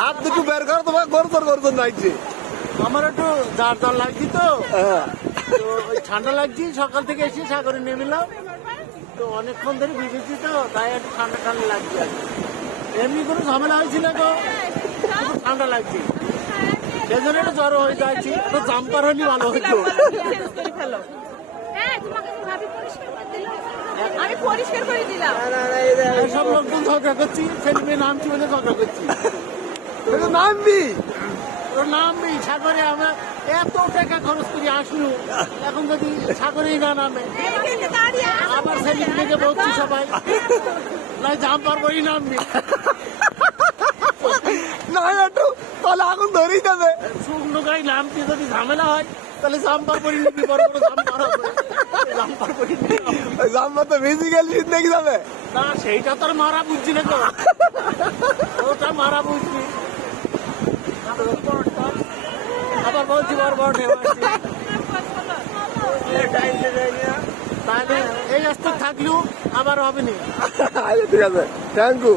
হাত দুটো বের করো, তোমার গরজর গরজর নাইছে। আমার একটু জ্বর জ্বর লাগছি তো ওই ঠান্ডা লাগছে। সকাল থেকে এসে সাগরে নেমেলাম তো অনেকক্ষণ ধরে ভিজেছি তো তাই একটু ঠান্ডা ঠান্ডা লাগছে আর কি। এমনি কোনো ঝামেলা হয়েছিল তো খুব ঠান্ডা লাগছে, সেই জন্য একটু জ্বর হয়ে যাচ্ছে। একটু জাম্পার হলে ভালো হতো। আমি পরিষ্কার করে দিলাম। সব লোকজন ঝগড়া করছি, ছেলে মেয়ে নামছি বলে ঝগড়া করছি। নামবি ওর নামবি সাগরে। আমরা এত টাকা খরচ করে আসলো, এখন যদি সাগরেই না নামে আবার ছেলে মেয়েকে বলছি সবাই নাই জাম্পার বই নামবি। না একটু তাহলে আগুন ধরেই যাবে। শুকনো গায়ে নামতে যদি ঝামেলা হয় তাহলে জাম্পার পরি নিবি, বড় বড় জাম্পার আছে জাম্পার পরি নিবি। জাম্বা তো বেশি গেলে শীত দেখে যাবে। না সেইটা তোর মারা বুঝছি না তো, ওটা মারা বুঝবি। আবার বলছি বড় বড় ঢেউ আসছে। তাহলে এই রাস্তা থাকলেও আবার হবে না। আচ্ছা ঠিক আছে, থ্যাংক ইউ।